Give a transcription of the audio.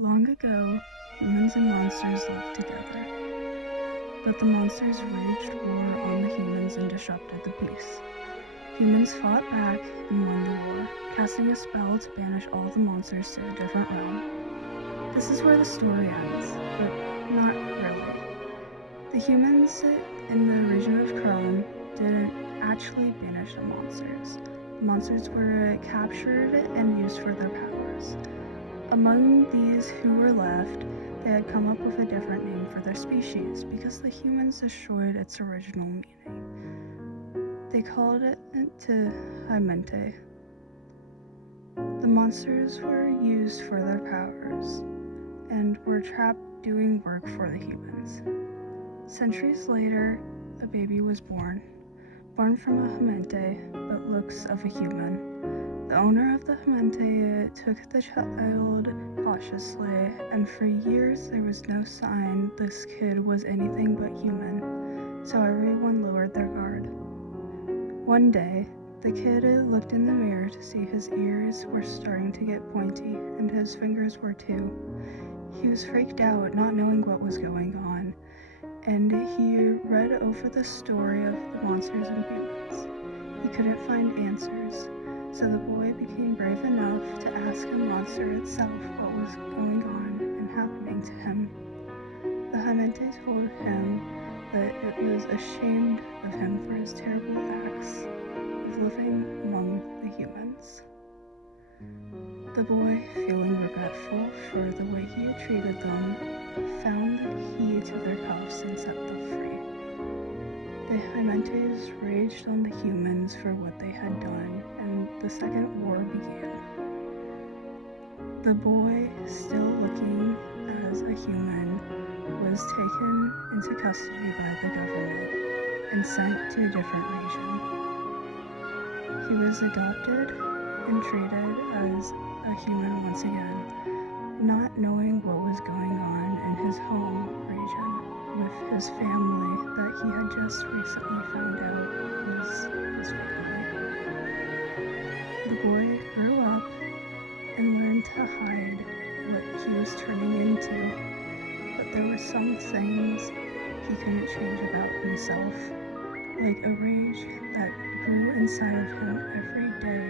Long ago, humans and monsters lived together, but the monsters waged war on the humans and disrupted the peace. Humans fought back and won the war, casting a spell to banish all the monsters to a different realm. This is where the story ends, but not really. The humans in the region of Krone didn't actually banish the monsters. The monsters were captured and used for their powers. Among these who were left, they had come up with a different name for their species because the humans destroyed its original meaning. They called it Heimantes. The monsters were used for their powers and were trapped doing work for the humans. Centuries later, a baby was born from a Heimantes, but looks of a human. The owner of the Heimantes took the child cautiously, and for years there was no sign this kid was anything but human, so everyone lowered their guard. One day, the kid looked in the mirror to see his ears were starting to get pointy, and his fingers were too. He was freaked out, not knowing what was going on, and he read over the story of the monsters and humans. He couldn't find answers, so the boy became brave enough to ask a monster itself what was going on and happening to him. The Heimantes told him that it was ashamed of him for his terrible acts of living among the humans. The boy, feeling regretful for the way he had treated them, found the key to their cuffs and set them free. The Heimantes raged on the humans for what they had done, and the Second War began. The boy, still looking as a human, was taken into custody by the government and sent to a different region. He was adopted and treated as a human once again, not knowing what was going on in his home region with his family that he had just recently found out was his family. The boy grew up and learned to hide what he was turning into, but there were some things he couldn't change about himself, like a rage that grew inside of him every day